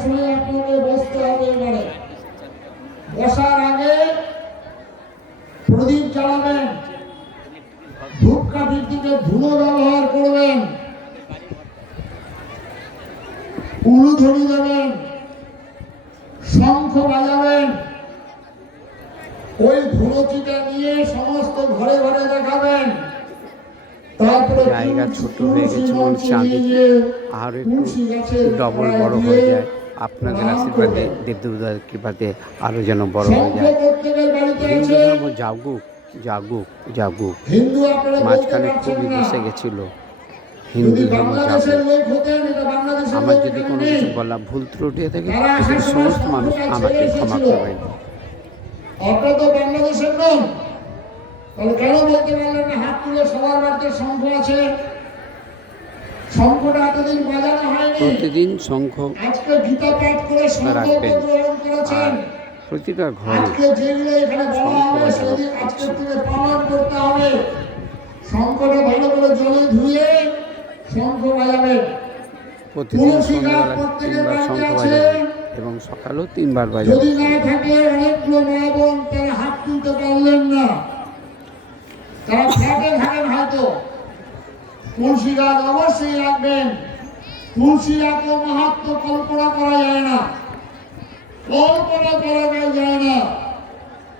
আসনে আপনাকে বসতে হবে। এবারে বসার আগে প্রদীপ জ্বালাবেন, ধূপকাঠির দিকে ধুলো ব্যবহার করবেন, উলুধ্বনি দেবেন, শঙ্খ বাজাবেন। ওই ধুলোচিটা নিয়ে সমস্ত ঘরে ঘরে দেখাবেন। তারপরে জায়গা ছোট হয়ে গেছে, মনে চাঁদিকে আর একটু ডবল বড় হয়ে যায়। আপনাদের আশীর্বাদে, দেবদেবতার কৃপাতে আরো যেন বড় হয়ে যায়। হিন্দু ধর্ম জাগুক জাগুক জাগুক। মাঝখানে খুবই বসে গেছিল হিন্দু ধর্ম জাগুক। আমার যদি কোনো কিছু বলা ভুল ত্রুটি থেকে সমস্ত মানুষ আমাকে ক্ষমা করবেন। আপনারা তো বাংলাদেশের নন, তাহলে কেন বলতে পারলেন না হাত তুলে সবার বাড়িতে শঙ্খ আছে? শঙ্খটা এতদিন বাজানো হয়নি। প্রতিদিন শঙ্খ আজকে গীতা পাঠ করে শঙ্খ গ্রহণ করেছেন। প্রতিটা ঘরে আজকে যেগুলো এখানে বলা হবে সেগুলি আজকে থেকে পালন করতে হবে। শঙ্খটা ভালো করে জলে ধুয়ে শঙ্খ বাজাবেন। প্রতিদিন সন্ধ্যাবেলা 3 বার শঙ্খ বাজাবেন এবং সকালেও 3 বার বাজাবেন। যদি না থাকে অনেকগুলো মা বোন তারা হাত তুলতে পারলেন না, তারা ফ্ল্যাটে থাকেন হয়তো। তুলসী গাছ অবশ্যই রাখবেন। তুলসী এত মাহাত্ম কল্পনা করা যায় না, কল্পনা করা যায় না।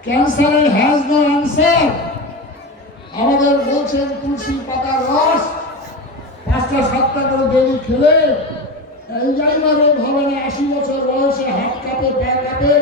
ক্যান্সারের হ্যাজ নো অ্যান্সার। আমাদের বলছেন তুলসী পাতার রস 5টা 7টা করে ডেলি খেলে অ্যালজাইমার রোগ হবে না। 80 বছর বয়সে হাত কাঁপে, পা কাঁপে,